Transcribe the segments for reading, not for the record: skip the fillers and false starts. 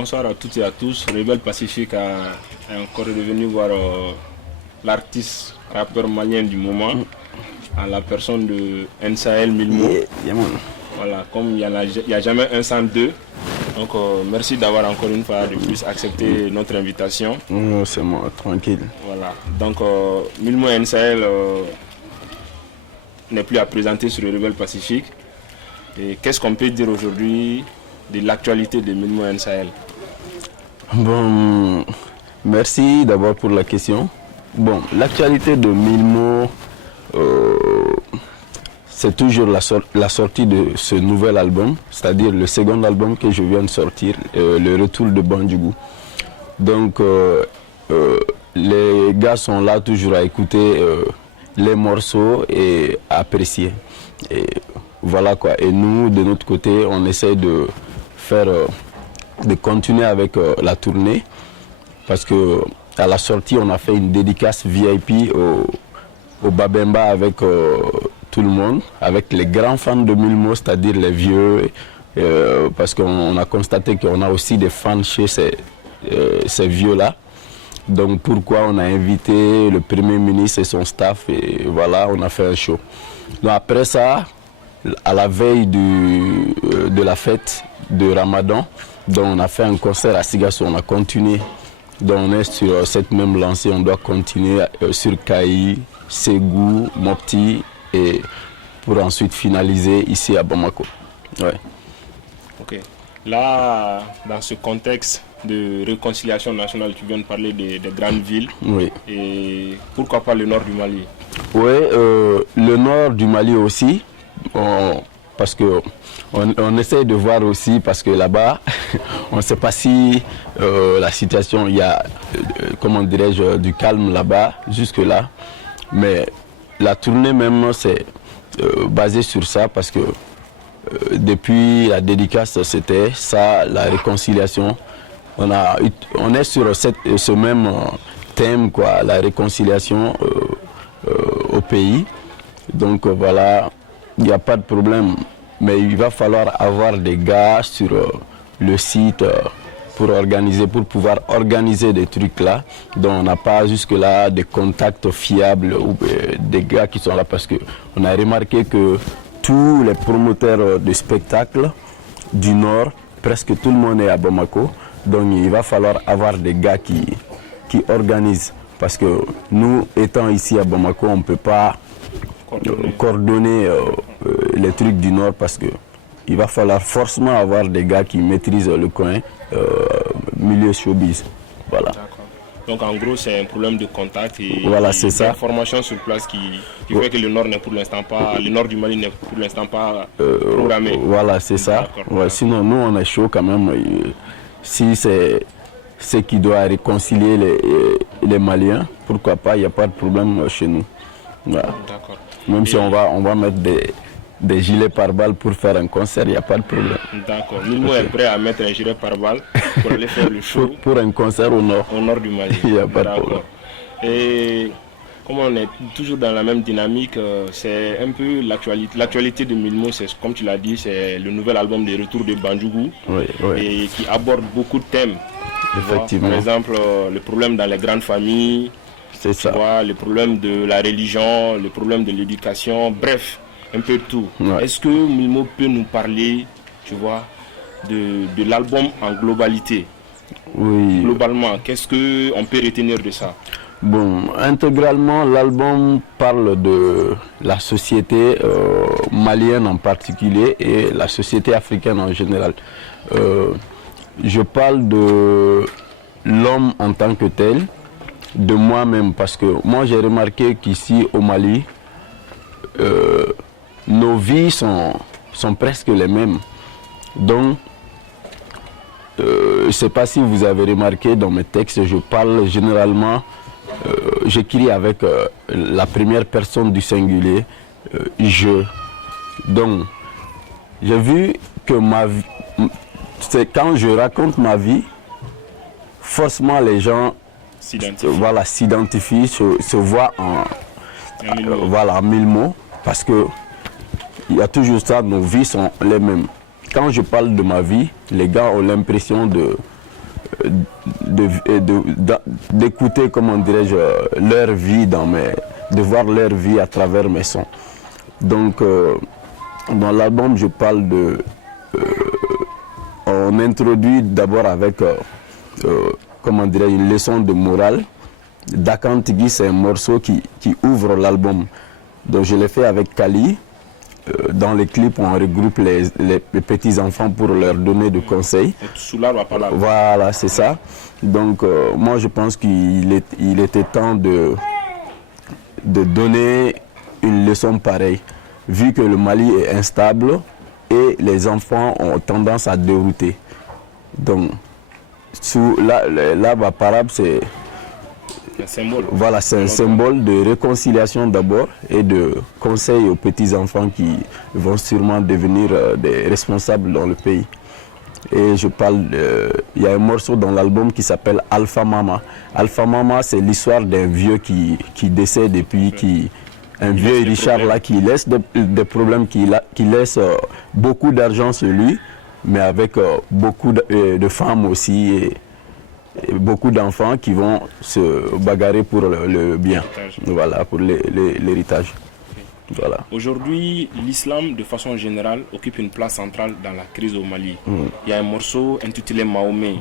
Bonsoir à toutes et à tous. Rebelle Pacifique est encore revenu voir l'artiste rappeur malien du moment, à la personne de Nsahel Milmo. Voilà, comme il n'y a jamais un sans deux. Donc merci d'avoir encore une fois de plus accepté notre invitation. C'est moi, tranquille. Voilà, donc Milmo Nsahel n'est plus à présenter sur le Rebelle Pacifique. Et qu'est-ce qu'on peut dire aujourd'hui de l'actualité de Milmo Nsahel? Bon, merci d'abord pour la question. Bon, l'actualité de Milmo, c'est toujours la sortie de ce nouvel album, c'est-à-dire le second album que je viens de sortir, le retour de Bandjougou. Donc, les gars sont là toujours à écouter les morceaux et à apprécier. Et voilà quoi. Et nous, de notre côté, on essaie de faire, de continuer avec la tournée, parce que à la sortie, on a fait une dédicace VIP au Babemba avec tout le monde, avec les grands fans de Milmo, c'est-à-dire les vieux, parce qu'on a constaté qu'on a aussi des fans chez ces vieux-là. Donc pourquoi on a invité le Premier ministre et son staff, et voilà, on a fait un show. Donc après ça, à la veille de la fête de Ramadan, donc on a fait un concert à Sigasso, on a continué. Donc on est sur cette même lancée, on doit continuer sur Kaï, Ségou, Mopti, et pour ensuite finaliser ici à Bamako. Ouais. Ok. Là, dans ce contexte de réconciliation nationale, tu viens de parler des grandes villes. Oui. Et pourquoi pas le nord du Mali? Oui, le nord du Mali aussi, parce que on essaie de voir aussi, parce que là-bas, on ne sait pas si la situation, il y a, comment dirais-je, du calme là-bas, jusque-là. Mais la tournée même, c'est basé sur ça, parce que depuis la dédicace, c'était ça, la réconciliation. On est sur ce même thème, quoi, la réconciliation au pays. Donc voilà, il n'y a pas de problème. Mais il va falloir avoir des gars sur le site pour pouvoir organiser des trucs là. Donc on n'a pas jusque-là des contacts fiables ou des gars qui sont là, parce qu'on a remarqué que tous les promoteurs de spectacles du Nord, presque tout le monde est à Bamako. Donc il va falloir avoir des gars qui organisent. Parce que nous, étant ici à Bamako, on ne peut pas coordonner les trucs du Nord, parce qu'il va falloir forcément avoir des gars qui maîtrisent le coin, milieu showbiz. Voilà. Donc en gros, c'est un problème de contact et voilà, c'est ça. Information sur place qui fait que le Nord n'est pour l'instant pas, le Nord du Mali n'est pour l'instant pas programmé. Voilà, c'est ça. Ouais, sinon, nous, on est chaud quand même. Si c'est ce qui doit réconcilier les Maliens, pourquoi pas, il n'y a pas de problème chez nous. Voilà. D'accord. Même si on va mettre des gilets pare-balles pour faire un concert, il n'y a pas de problème. D'accord. Milmo est prêt à mettre un gilet pare-balles pour aller faire le show pour un concert au nord. Au nord du Mali. Il n'y a pas de problème. Et comme on est toujours dans la même dynamique, c'est un peu l'actualité de Milmo, c'est comme tu l'as dit, c'est le nouvel album de retour de Bandjougou, oui. Et qui aborde beaucoup de thèmes. Effectivement. Par exemple, le problème dans les grandes familles, c'est ça. Le problème de la religion, le problème de l'éducation, bref, un peu tout. Ouais. Est-ce que Milmo peut nous parler, tu vois, de l'album en globalité? Oui. Globalement, qu'est-ce qu'on peut retenir de ça? Bon, intégralement, l'album parle de la société malienne en particulier et la société africaine en général. Je parle de l'homme en tant que tel, de moi-même, parce que moi j'ai remarqué qu'ici au Mali, nos vies sont presque les mêmes. Donc, je ne sais pas si vous avez remarqué dans mes textes, je parle généralement, j'écris avec la première personne du singulier, je. Donc, j'ai vu que ma vie, c'est quand je raconte ma vie, forcément les gens s'identifient, se voient en mille mots, parce que il y a toujours ça, nos vies sont les mêmes. Quand je parle de ma vie, les gars ont l'impression d'écouter, comment dirais-je, leur vie de voir leur vie à travers mes sons. Donc dans l'album je parle on introduit d'abord avec comment dirais-je, une leçon de morale. Dakantigui, c'est un morceau qui ouvre l'album. Donc je l'ai fait avec Kali. Dans les clips, on regroupe les petits enfants pour leur donner des conseils. Voilà, c'est ça. Donc moi je pense qu'il était temps de donner une leçon pareille, vu que le Mali est instable et les enfants ont tendance à dérouter. Donc sous l'arbre arabe, c'est un symbole. Voilà, c'est un symbole de réconciliation d'abord et de conseil aux petits-enfants qui vont sûrement devenir des responsables dans le pays. Et je parle, il y a un morceau dans l'album qui s'appelle Alpha Mama. Alpha Mama, c'est l'histoire d'un vieux qui décède et puis un vieux Richard là qui laisse des problèmes, qui laisse beaucoup d'argent sur lui, mais avec beaucoup de femmes aussi. Et beaucoup d'enfants qui vont se bagarrer pour le bien, voilà, pour l'héritage. Voilà. Aujourd'hui, l'islam, de façon générale, occupe une place centrale dans la crise au Mali. Il y a un morceau intitulé Mahomet.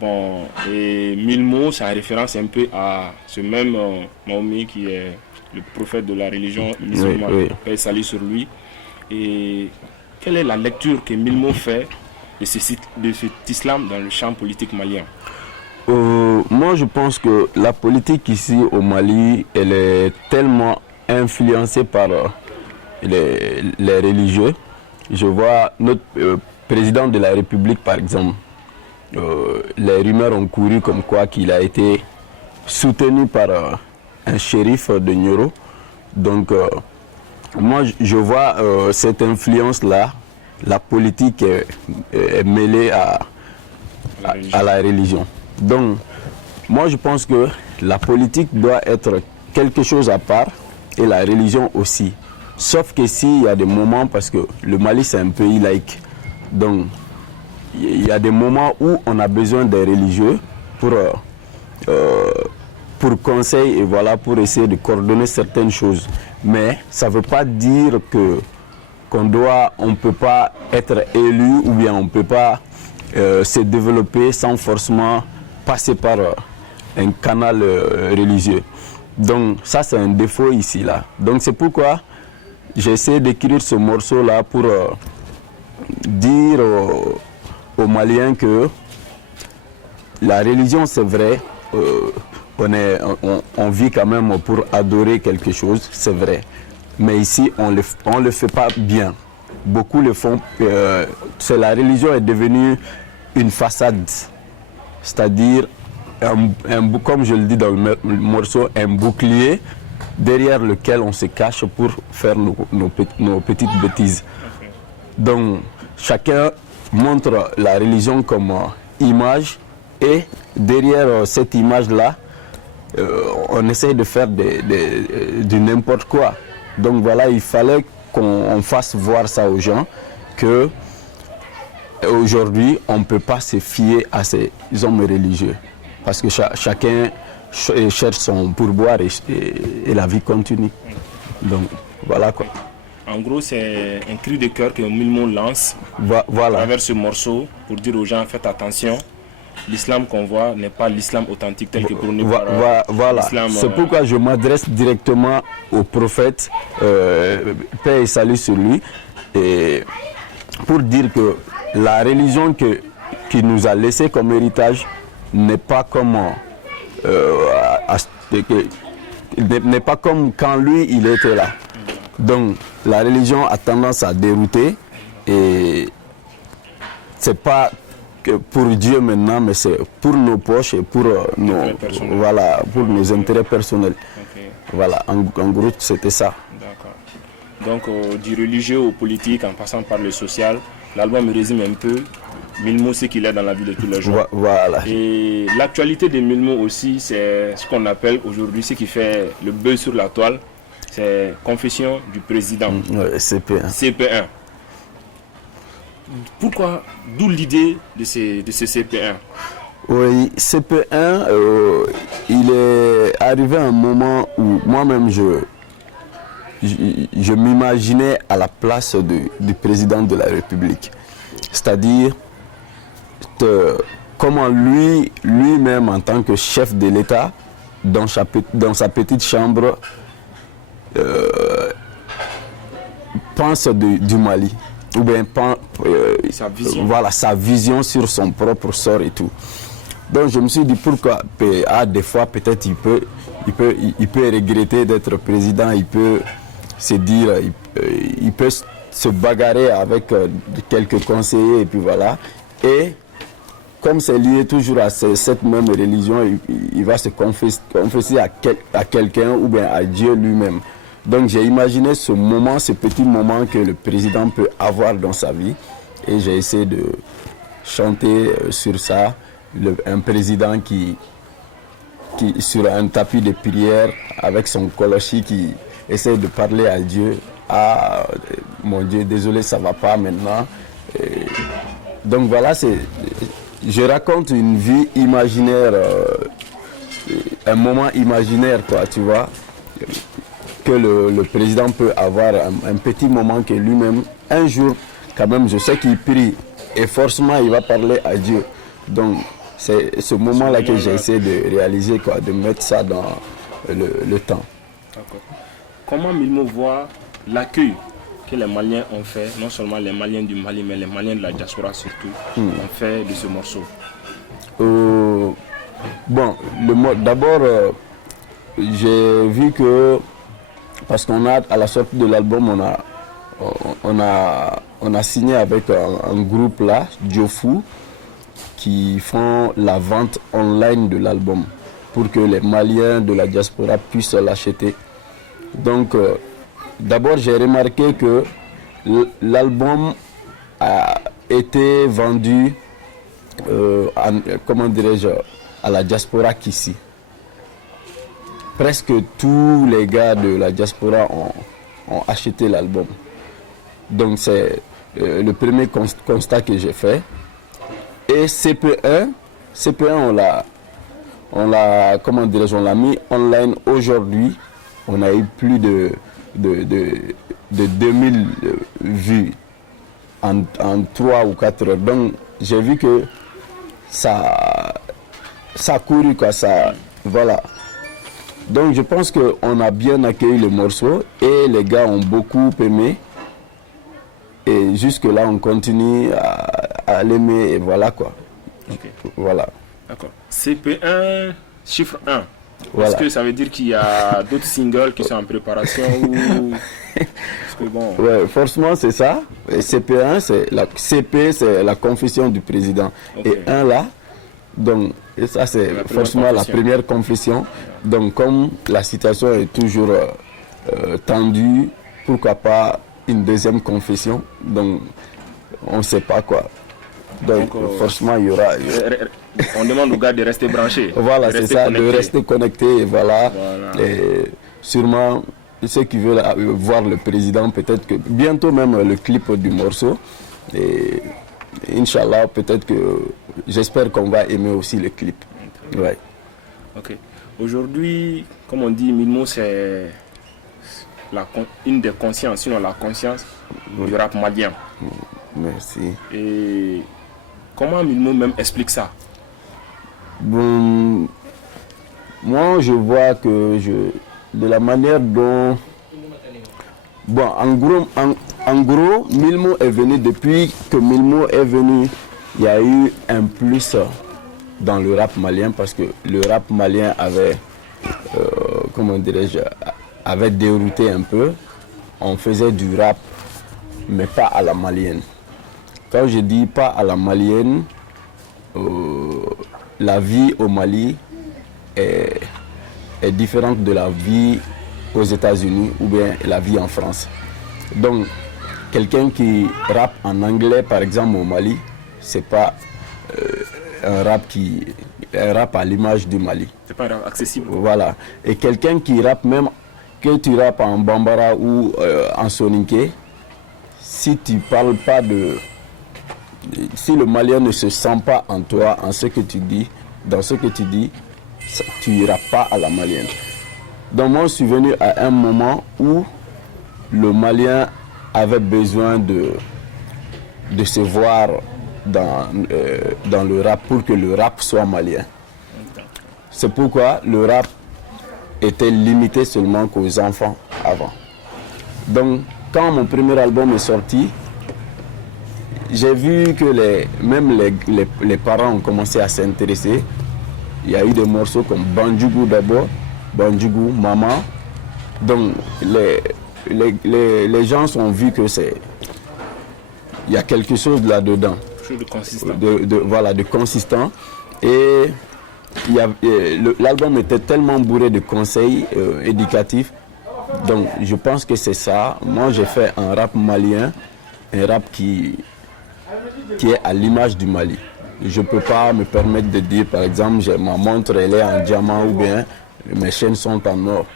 Bon, et 1000 mots, c'est en référence un peu à ce même Mahomet qui est le prophète de la religion musulmane, paix et salut sur lui. Et quelle est la lecture que 1000 mots fait de cet islam dans le champ politique malien? Moi je pense que la politique ici au Mali, elle est tellement influencée par les religieux. Je vois notre président de la République par exemple, les rumeurs ont couru comme quoi qu'il a été soutenu par un shérif de Nioro. Donc moi je vois cette influence là, la politique est mêlée à la religion. Donc, moi je pense que la politique doit être quelque chose à part et la religion aussi. Sauf que s'il y a des moments, parce que le Mali c'est un pays laïque, donc il y a des moments où on a besoin des religieux pour conseil et voilà, pour essayer de coordonner certaines choses. Mais ça ne veut pas dire qu'on ne peut pas être élu ou bien on ne peut pas se développer sans forcément passer par un canal religieux. Donc ça c'est un défaut ici là. Donc c'est pourquoi j'ai essayé d'écrire ce morceau là pour dire aux Maliens que la religion c'est vrai, on vit quand même pour adorer quelque chose, c'est vrai. Mais ici on le fait pas bien. Beaucoup le font, la religion est devenue une façade. C'est-à-dire, comme je le dis dans le morceau, un bouclier derrière lequel on se cache pour faire nos petites bêtises. Donc, chacun montre la religion comme image et derrière cette image-là, on essaie de faire du n'importe quoi. Donc voilà, il fallait qu'on fasse voir ça aux gens que aujourd'hui, on ne peut pas se fier à ces hommes religieux parce que chacun cherche son pourboire et la vie continue. Donc, voilà quoi. En gros, c'est un cri de cœur que 1000 mots lance à travers ce morceau pour dire aux gens, faites attention, l'islam qu'on voit n'est pas l'islam authentique tel que prôné par voilà. C'est pourquoi je m'adresse directement au prophète, paix et salut sur lui, et pour dire que la religion qui nous a laissé comme héritage n'est pas comme n'est pas comme quand lui il était là. Donc la religion a tendance à dérouter et c'est pas que pour Dieu maintenant, mais c'est pour nos poches et pour nos intérêts personnels. Okay. Voilà, en gros c'était ça. D'accord. Donc du religieux au politique en passant par le social, l'album résume un peu 1000 mots, ce qu'il est dans la vie de tous les jours. Voilà. Et l'actualité des 1000 mots aussi, c'est ce qu'on appelle aujourd'hui, ce qui fait le buzz sur la toile, c'est Confession du président. CP1. CP1. Pourquoi, d'où l'idée de ce CP1? Oui, CP1, il est arrivé un moment où moi-même je m'imaginais à la place du président de la République. C'est-à-dire comment lui-même en tant que chef de l'État, dans sa petite chambre, pense du Mali. Ou bien sa vision sur son propre sort et tout. Donc je me suis dit pourquoi des fois peut-être il peut regretter d'être président, il peut se dire, il peut se bagarrer avec quelques conseillers et puis voilà. Et comme c'est lié toujours à cette même religion, il va se confesser à quelqu'un ou bien à Dieu lui-même. Donc j'ai imaginé ce petit moment que le président peut avoir dans sa vie et j'ai essayé de chanter sur ça. Un président qui sur un tapis de prière avec son koloshi qui essaie de parler à Dieu. Ah mon Dieu, désolé, ça va pas maintenant. Donc voilà, je raconte une vie imaginaire, un moment imaginaire quoi, tu vois, que le président peut avoir un petit moment que lui-même, un jour quand même, je sais qu'il prie et forcément il va parler à Dieu. Donc c'est ce moment-là que j'ai essayé de réaliser, quoi, de mettre ça dans le temps. D'accord. Comment Milmo voit l'accueil que les Maliens ont fait, non seulement les Maliens du Mali, mais les Maliens de la diaspora surtout, ont fait de ce morceau? Bon, d'abord, j'ai vu que, parce qu'on a, à la sortie de l'album, on a signé avec un groupe là, Diofu, qui font la vente online de l'album pour que les Maliens de la diaspora puissent l'acheter. Donc, d'abord, j'ai remarqué que l'album a été vendu, à la diaspora qu'ici. Presque tous les gars de la diaspora ont acheté l'album. Donc, c'est le premier constat que j'ai fait. Et CP1, on l'a mis online aujourd'hui. On a eu plus de 2000 vues en 3 ou 4 heures. Donc j'ai vu que ça a couru, quoi, voilà. Donc je pense qu'on a bien accueilli le morceau et les gars ont beaucoup aimé. Et jusque là on continue à l'aimer et voilà quoi. Okay. Voilà. D'accord. CP1, chiffre 1. Voilà. Est-ce que ça veut dire qu'il y a d'autres singles qui sont en préparation ou... Parce que bon... Ouais, forcément c'est ça. Et CP1, CP c'est la confession du président. Okay. Et 1 là, donc et ça c'est forcément la première confession. Donc comme la situation est toujours tendue, pourquoi pas une deuxième confession. Donc on ne sait pas quoi. Donc forcément il y aura... On demande aux gars de rester branchés. Voilà, c'est ça, connectés. De rester connectés. Et voilà. Et sûrement, ceux qui veulent voir le président, peut-être que bientôt même le clip du morceau. Et Inch'Allah, peut-être que j'espère qu'on va aimer aussi le clip. Ouais. Ok. Aujourd'hui, comme on dit, Milmo, c'est une des consciences, sinon la conscience du rap malien. Merci. Et comment Milmo même explique ça? Bon, moi je vois que de la manière dont, bon, en gros Milmo est venu, depuis que Milmo est venu, il y a eu un plus dans le rap malien parce que le rap malien avait, avait dérouté un peu. On faisait du rap mais pas à la malienne. Quand je dis pas à la malienne, la vie au Mali est différente de la vie aux États-Unis ou bien la vie en France. Donc, quelqu'un qui rappe en anglais, par exemple au Mali, c'est pas un rap à l'image du Mali. C'est pas un rap accessible. Voilà. Et quelqu'un qui rappe, même que tu rappes en Bambara ou en Soninké, si tu parles pas si le Malien ne se sent pas en toi, en ce que tu dis, dans ce que tu dis, tu n'iras pas à la malienne. Donc moi, je suis venu à un moment où le Malien avait besoin de se voir dans le rap pour que le rap soit malien. C'est pourquoi le rap était limité seulement qu'aux enfants avant. Donc, quand mon premier album est sorti, j'ai vu que même les parents ont commencé à s'intéresser. Il y a eu des morceaux comme Bandjougou d'abord, Bandjougou, Maman. Donc, les gens ont vu que il y a quelque chose là-dedans. Quelque chose de consistant. Voilà, de consistant. Et l'album était tellement bourré de conseils éducatifs. Donc, je pense que c'est ça. Moi, j'ai fait un rap malien, un rap qui est à l'image du Mali. Je ne peux pas me permettre de dire, par exemple, ma montre elle est en diamant ou bien mes chaînes sont en or.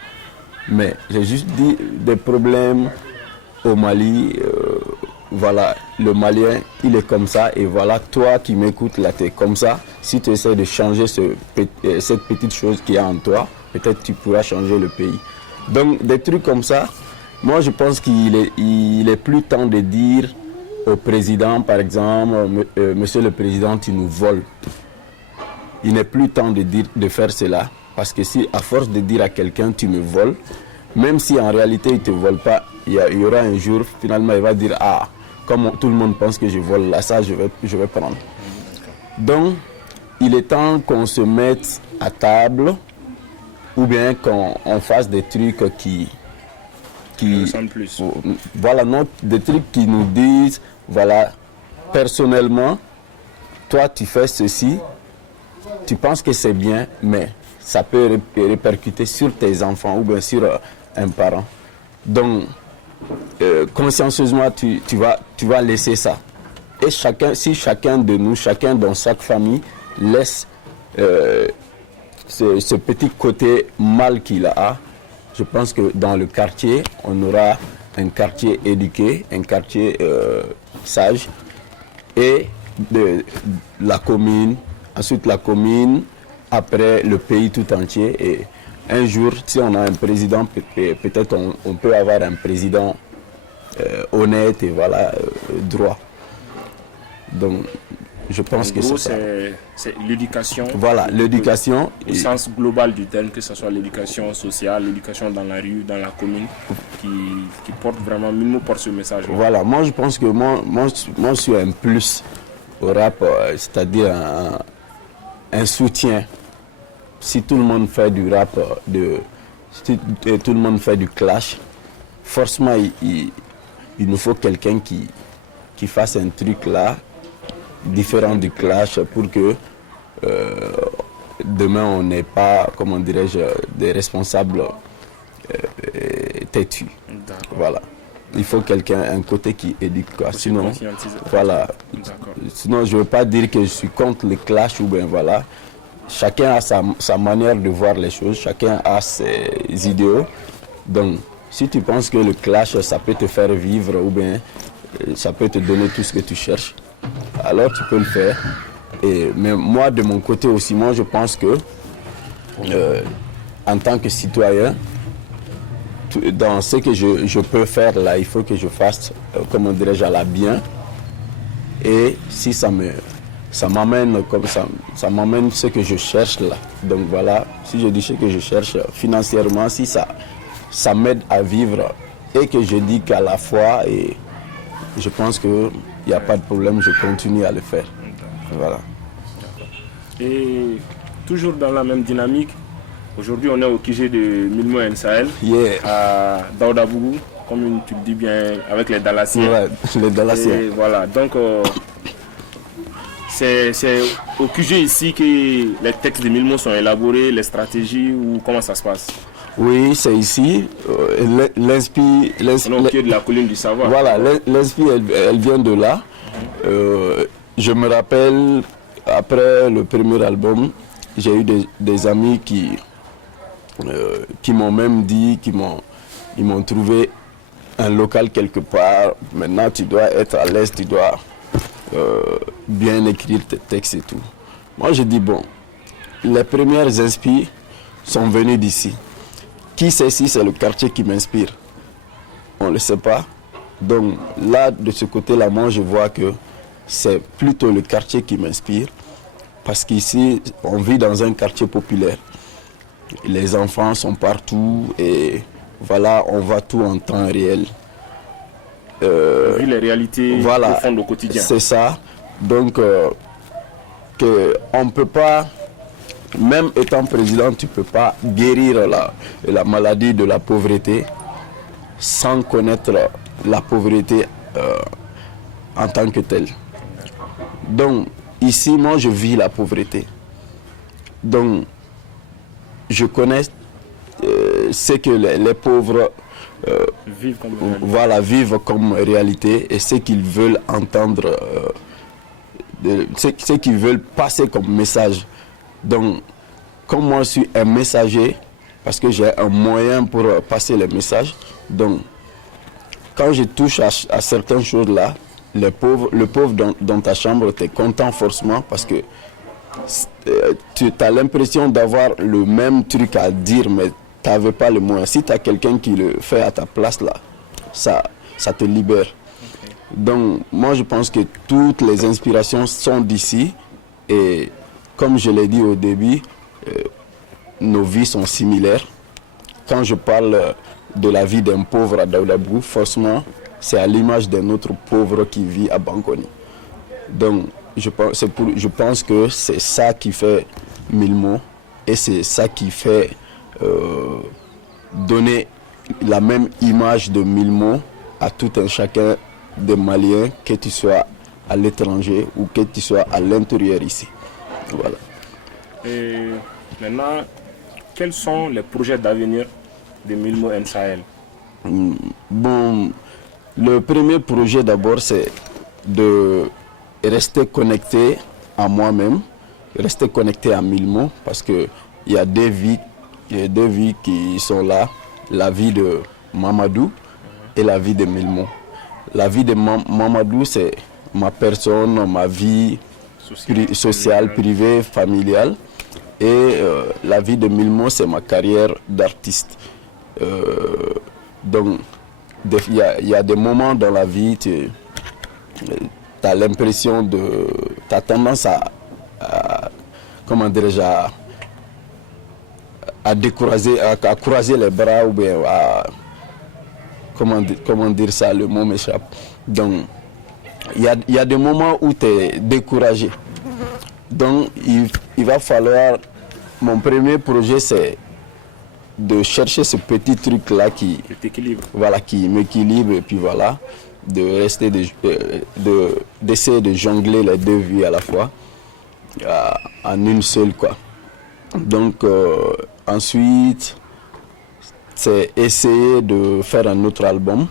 Mais j'ai juste dit des problèmes au Mali. Voilà, le Malien, il est comme ça. Et voilà, toi qui m'écoutes là, tu es comme ça. Si tu essaies de changer cette petite chose qui est en toi, peut-être tu pourras changer le pays. Donc, des trucs comme ça, moi je pense qu'il est plus temps de dire au président, par exemple, monsieur le président, tu nous voles. Il n'est plus temps de faire cela. Parce que si, à force de dire à quelqu'un, tu me voles, même si en réalité il ne te vole pas, il y aura un jour, finalement, il va dire, ah, comme tout le monde pense que je vole, là, ça, je vais prendre. Donc, il est temps qu'on se mette à table, ou bien qu'on fasse des trucs qui plus. Voilà, non, des trucs qui nous disent, voilà, personnellement, toi tu fais ceci, tu penses que c'est bien, mais ça peut répercuter sur tes enfants ou bien sur un parent. Donc, consciencieusement, tu vas laisser ça. Et si chacun de nous, chacun dans chaque famille, laisse ce petit côté mal qu'il a, je pense que dans le quartier, on aura un quartier éduqué, un quartier sage, et la commune, ensuite la commune, après le pays tout entier. Et un jour, si on a un président, peut-être on peut avoir un président honnête et voilà, droit. Donc, je pense que c'est ça. C'est l'éducation. Voilà, l'éducation. Au sens global du terme, que ce soit l'éducation sociale, l'éducation dans la rue, dans la commune, qui porte vraiment, Milmo porte ce message. Voilà, moi je pense que moi je suis un plus au rap, c'est-à-dire un soutien. Si tout le monde fait du rap, si tout le monde fait du clash, forcément il nous faut quelqu'un qui fasse un truc là, différent du clash, pour que demain on n'ait pas, comment dirais-je, des responsables têtus. Voilà. Il faut quelqu'un, un côté qui éduque, quoi. Sinon, voilà. Sinon, je ne veux pas dire que je suis contre le clash ou bien voilà. Chacun a sa manière de voir les choses, chacun a ses idéaux. Donc, si tu penses que le clash, ça peut te faire vivre ou bien ça peut te donner tout ce que tu cherches, alors tu peux le faire. Mais moi, de mon côté aussi, moi je pense que en tant que citoyen, dans ce que je peux faire là, il faut que je fasse, comment dirais-je, à la bien. Et si ça m'amène comme ça m'amène ce que je cherche là. Donc voilà, si je dis ce que je cherche financièrement, si ça m'aide à vivre et que je dis qu'à la fois, et je pense qu'il n'y a pas de problème, je continue à le faire. Voilà. Et toujours dans la même dynamique, aujourd'hui on est au QG de Milmo Sahel, à Daoudabougou, comme tu le dis bien, avec les Dalassiens. Ouais, les Dalassiens. Et voilà, donc c'est au QG ici que les textes de Milmo sont élaborés, les stratégies, ou comment ça se passe? Oui, c'est ici. L'inspi de la colline du savoir. Voilà, l'inspi, elle vient de là. Je me rappelle, après le premier album, j'ai eu des amis qui m'ont même dit, ils m'ont trouvé un local quelque part. Maintenant, tu dois être à l'aise, tu dois bien écrire tes textes et tout. Moi, je dis, bon, les premières inspirations sont venues d'ici. Qui sait si c'est le quartier qui m'inspire? On ne le sait pas. Donc là, de ce côté-là, moi, je vois que c'est plutôt le quartier qui m'inspire. Parce qu'ici, on vit dans un quartier populaire. Les enfants sont partout et voilà, on voit tout en temps réel. On vit les réalités profondes au quotidien. C'est ça. Donc, on ne peut pas, même étant président, tu ne peux pas guérir la maladie de la pauvreté sans connaître la pauvreté en tant que telle. Donc, ici, moi, je vis la pauvreté. Donc, je connais ce que les pauvres vivent comme réalité et ce qu'ils veulent entendre, ce qu'ils veulent passer comme message. Donc, comme moi, je suis un messager, parce que j'ai un moyen pour passer les messages, donc, quand je touche à certaines choses-là, le pauvre dans ta chambre, tu es content forcément parce que tu as l'impression d'avoir le même truc à dire, mais tu n'avais pas le moyen. Si tu as quelqu'un qui le fait à ta place, là, ça te libère. Okay. Donc, moi, je pense que toutes les inspirations sont d'ici. Et comme je l'ai dit au début, nos vies sont similaires. Quand je parle de la vie d'un pauvre à Daoudabou, forcément, c'est à l'image d'un autre pauvre qui vit à Bankoni. Donc, je pense que c'est ça qui fait Milmo et c'est ça qui fait donner la même image de Milmo à tout un chacun des Maliens, que tu sois à l'étranger ou que tu sois à l'intérieur ici. Voilà. Et maintenant, quels sont les projets d'avenir de Milmo Sahel? Bon, le premier projet d'abord, c'est de rester connecté à moi-même, rester connecté à Milmo, parce qu'il y a deux vies qui sont là, la vie de Mamadou et la vie de Milmo. La vie de Mamadou, c'est ma personne, ma vie sociale, privée, familiale. Et la vie de Milmo, c'est ma carrière d'artiste. Donc, il y a des moments dans la vie, tu as l'impression tu as tendance comment dirais-je, à décourager, à croiser les bras ou bien comment dire ça, le mot m'échappe. Donc, il y a des moments où tu es découragé. Donc, il va falloir, mon premier projet, c'est de chercher ce petit truc-là qui m'équilibre et puis voilà, d'essayer de jongler les deux vies à la fois, en une seule, quoi. Donc, ensuite, c'est essayer de faire un autre album.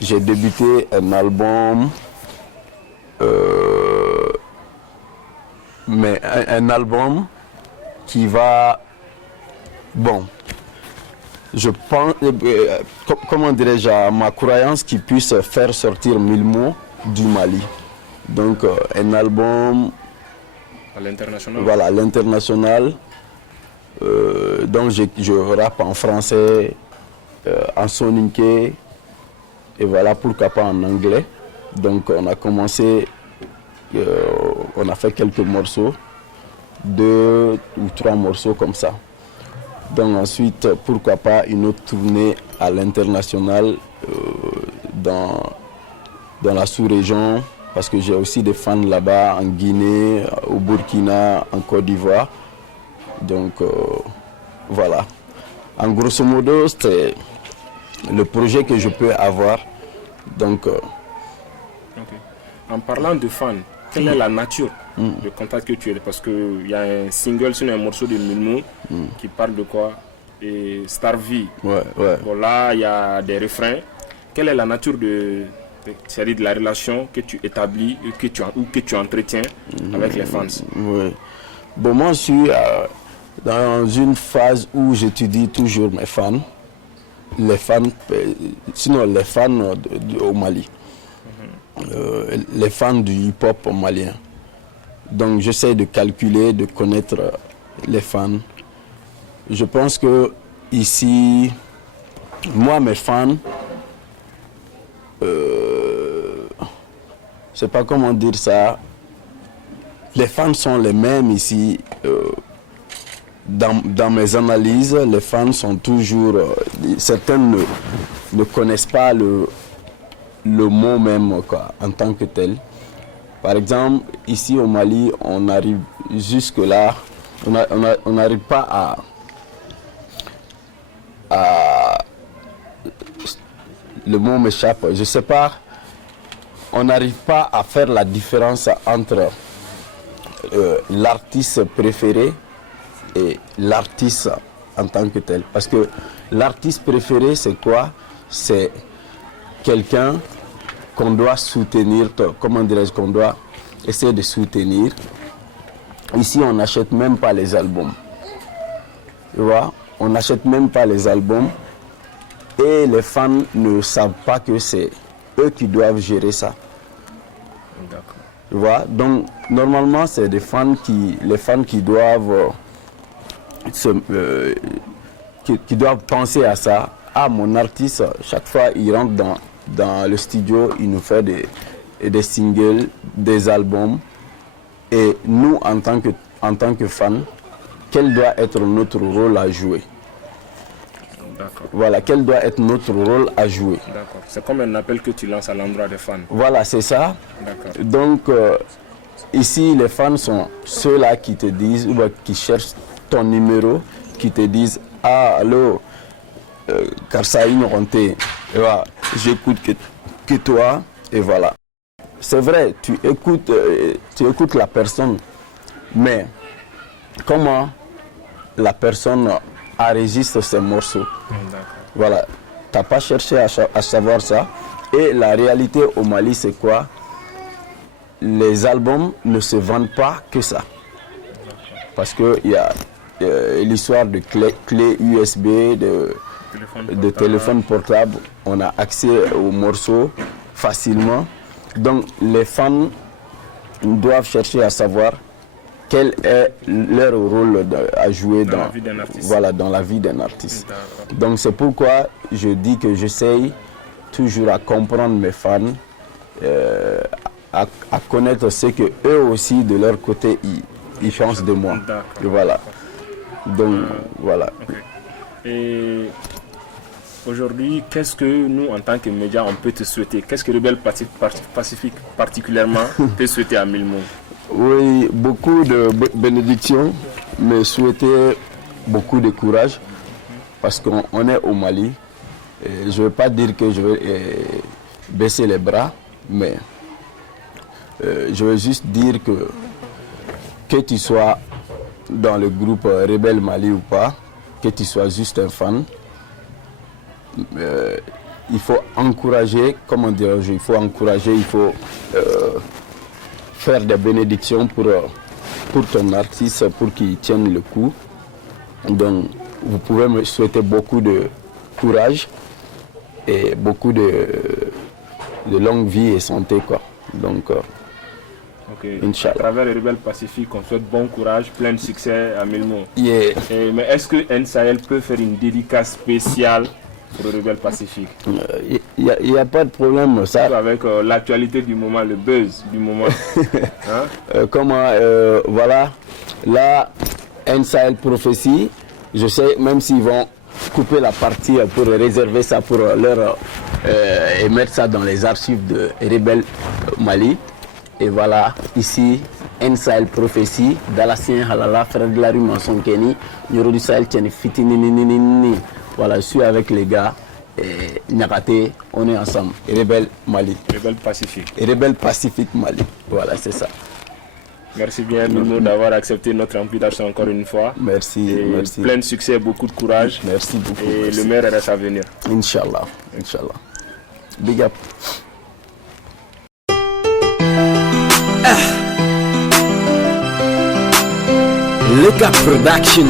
J'ai débuté un album, mais un album qui va... Bon, je pense, comment dirais-je, ma croyance qui puisse faire sortir Milmo du Mali. Donc, un album... À l'international. Voilà, à l'international. Donc, je rappe en français, en soninké, et voilà, pourquoi pas en anglais. Donc, on a commencé, on a fait quelques morceaux, 2 ou 3 morceaux comme ça. Donc ensuite, pourquoi pas une autre tournée à l'international dans la sous-région, parce que j'ai aussi des fans là-bas, en Guinée, au Burkina, en Côte d'Ivoire. Donc voilà. En grosso modo, c'est le projet que je peux avoir. Donc, okay. En parlant de fans, quelle est la nature de contact que tu as? Parce qu'il y a un single sur un morceau de Milmo qui parle de quoi? Et Star Vie. Ouais. Bon, là, il y a des refrains. Quelle est la nature c'est-à-dire de la relation que tu établis ou que tu entretiens avec les fans? Ouais. Bon, moi, je suis dans une phase où j'étudie toujours mes fans. Les fans au Mali. les fans du hip-hop malien. Donc j'essaie de calculer, de connaître les fans. Je pense que ici, moi, mes fans, je sais pas comment dire ça, les fans sont les mêmes ici. Dans mes analyses, les fans sont toujours, certains ne connaissent pas le mot même quoi, en tant que tel. Par exemple, ici au Mali, on arrive jusque-là, on n'arrive pas à... Le mot m'échappe, je ne sais pas, on n'arrive pas à faire la différence entre l'artiste préféré et l'artiste en tant que tel. Parce que l'artiste préféré, c'est quoi? C'est quelqu'un qu'on doit soutenir, comment dirais-je, qu'on doit essayer de soutenir. Ici, on n'achète même pas les albums. Tu vois, on n'achète même pas les albums et les fans ne savent pas que c'est eux qui doivent gérer ça. D'accord. Tu vois, donc normalement, c'est les fans qui doivent qui doivent penser à ça. Ah, mon artiste, chaque fois, il rentre dans le studio, il nous fait des singles, des albums. Et nous, en tant que fans, quel doit être notre rôle à jouer? D'accord. Voilà, quel doit être notre rôle à jouer? D'accord. C'est comme un appel que tu lances à l'endroit des fans. Voilà, c'est ça. D'accord. Donc, ici, les fans sont ceux-là qui te disent, ou qui cherchent ton numéro, qui te disent, ah, allô, car ça a une renté. Voilà, j'écoute que toi, et voilà. C'est vrai, tu écoutes la personne, mais comment la personne enregistre ses morceaux? Voilà, tu n'as pas cherché à savoir ça. Et la réalité au Mali, c'est quoi? Les albums ne se vendent pas que ça. Parce qu'il y a l'histoire de clés USB, de téléphone portable. On a accès aux morceaux facilement. Donc les fans doivent chercher à savoir quel est leur rôle à jouer dans la vie d'un artiste. Donc c'est pourquoi je dis que j'essaye toujours à comprendre mes fans, à connaître ce que eux aussi de leur côté ils pensent de moi. Et voilà. Donc voilà. Okay. Et aujourd'hui, qu'est-ce que nous, en tant que médias, on peut te souhaiter? Qu'est-ce que Rebelle Pacifique particulièrement peut souhaiter à Milmon? Oui, beaucoup de bénédictions, mais souhaiter beaucoup de courage, parce qu'on est au Mali. Et je ne veux pas dire que je vais baisser les bras, mais je veux juste dire que tu sois dans le groupe Rebelle Mali ou pas, que tu sois juste un fan, il faut encourager, comment dire, il faut encourager, il faut faire des bénédictions pour ton artiste, pour qu'il tienne le coup. Donc, vous pouvez me souhaiter beaucoup de courage et beaucoup de longue vie et santé, quoi. Donc, à travers les Rebelles Pacifiques, on souhaite bon courage, plein de succès à Milmon. Yeah. Mais est-ce que N-Sahel peut faire une dédicace spéciale pour les Rebelles Pacifiques? Il n'y a pas de problème. Ça. Avec l'actualité du moment, le buzz du moment. Hein? Voilà, là, N-Sahel Prophétie, je sais, même s'ils vont couper la partie pour réserver ça pour leur et mettre ça dans les archives de Rebelle Mali. Et voilà, ici, N-Sahel Prophétie, Dalasien Halala, frère de la rue Manson Kenny, Nyoro du Sahel Tieni Fitini. Voilà, je suis avec les gars, et Nyakate, on est ensemble. Rebelle Mali. Rebelle Pacifique. Rebelle Pacifique Mali. Voilà, c'est ça. Merci bien, Milmon, d'avoir accepté notre invitation encore une fois. Merci, merci. Plein de succès, beaucoup de courage. Merci beaucoup. Et merci. Le meilleur reste à venir. Inch'Allah. Inch'Allah. Big up. Lega Production.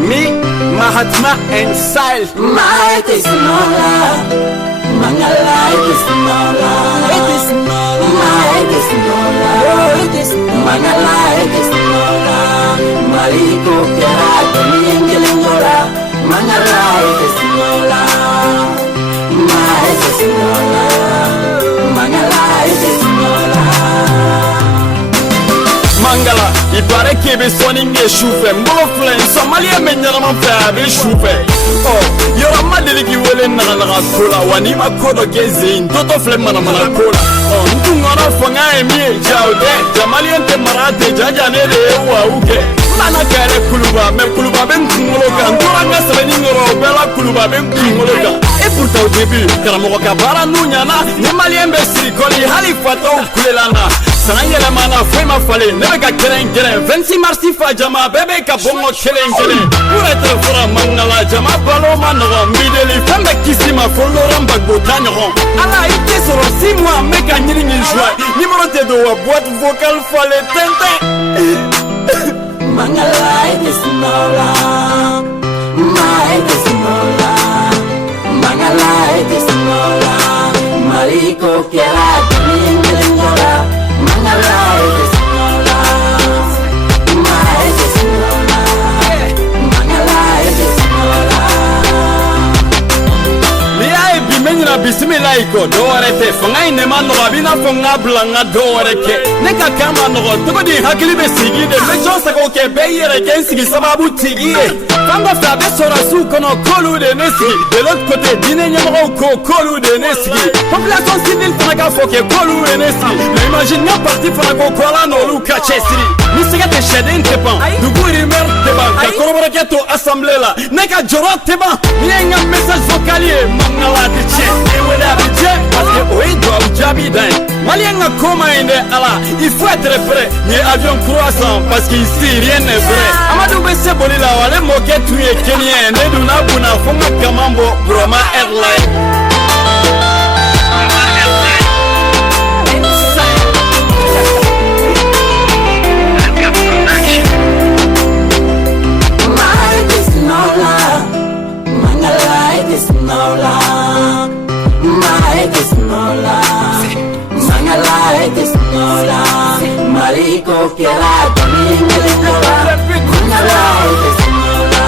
Me, Mahatma and Sahel. My heart is smaller. Mangala it is Nola, it is Nola, it is Nola, it is Mangala it is Nola, Mariko Kera Kelingola, Mangala it is Nola, it is Nola, Mangala it is Nola. Mangala, il paraît qu'il veut soigner les choufs. Mon frère, Somalia m'a dit avec choufs. Oh, il y aura ma déléguée ou les nana cola, ou anima kodo gezin, toto flemme mana cola. Oh, nous n'en avons pas un mieux, Jaude, Jamalien te marate, Jajane de Ouauke. Mana kare kuluba, mais kuluba ben kumoloka, Ndoranga Saleningoro, Bella kuluba ben kumoloka. Et pourtant au début, Karamoka Bara Nunyana, les Maliens Bessi, Koli, Halifato, Kulelana. Sanayela mana foi ma fale nega keren 26 mars fajama bebe ka bongo kelen pour être fora mangala jama balo manogo mideli fembe kisima foloram bagbo tanyo ala ite soro 6 mois meka nyiri ni joie numéro de do boîte vocale fale tente Mangala it is Nola, it is Nola, Mangala it is Nola, Mariko Kera Kelingola. Mangala it is Nola, it is Nola, Mangala it is Nola. Lia e bimenina bismillah ko do arete fonga ine mano abina fonga blanga do areke neka kama no to di hakili be sigi de mejo sa ko ke be yere ken sigi sababu tigi kamba fa be sora su kono kolu de nesi de l'autre côté dine nyamo ko kolu de nesi population civile fana fo ke kolu de nesi imagine na parti fana ko kola no luka chesiri ni siga te shedin te pan du guri mer te ban ka korobora ke to assemblée la neka joro te ban ni nga message vocalier mangala te che e wala be che parce que o do jabi dan malien nga koma inde ala il faut être prêt ni avion croissant parce qu'ici rien n'est vrai amadou be se bolila wale moke tuye Kenya ne duna buna fonga kamambo Broma Airline Nola, it is Nola, Mangala it is Nola, Mariko Kera Kelingola, Mangala it is Nola,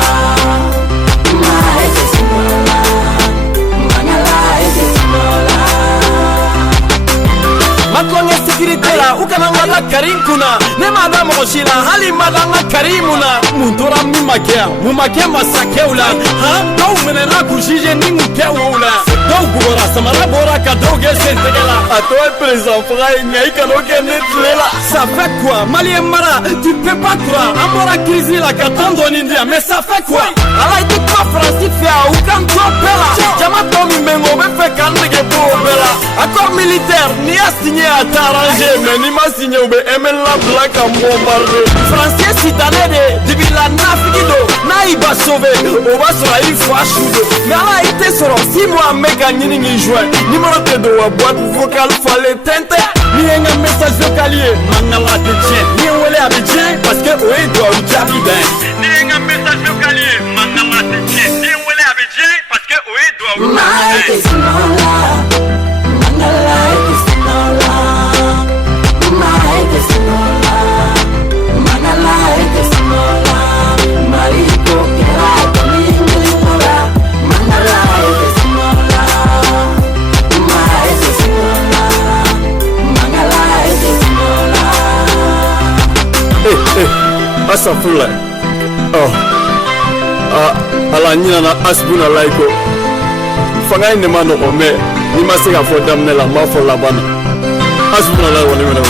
it is Nola, Mangala it is Nola. Makonye sécurité la ukananga la karinkuna ne madame Rochila hali madanga karimuna mundora mimakea mumake masakeula ha do menena kujije ni mukeula do gora samara bora ka doge sentegela atoe présent frère ngai kanoke netlela ça fait quoi malien mara tu peux pas croire amora crise la katando nindia mais ça fait quoi ala itu quoi français fait aucun topela jama tomi mengo be fait kanege bobela accord militaire ni a signé à t'arranger mais ni m'a signé ou be emel la black à bombarder français citadin de bila nafigido naiba sauvé au bas sur la fois choude mais ala été sur 6 mois mega nyini jouer numéro de do boîte vocale fallait tente ni un message vocalier mangala de tien ni wele abidje parce que oui doit jabi ben ni un message vocalier mangala de tien ni wele abidje parce que oui doit it is Nola, Mangala it is Nola, it is Nola, Mangala it is Nola, Mariko Kera Kelingola, Mangala it is Nola, it is Nola, Mangala it is Nola. Asafula oh ala nyina na asbuna laiko fanga ine mano ome ni masega fo damne la ma fo la bana asbuna la woni wona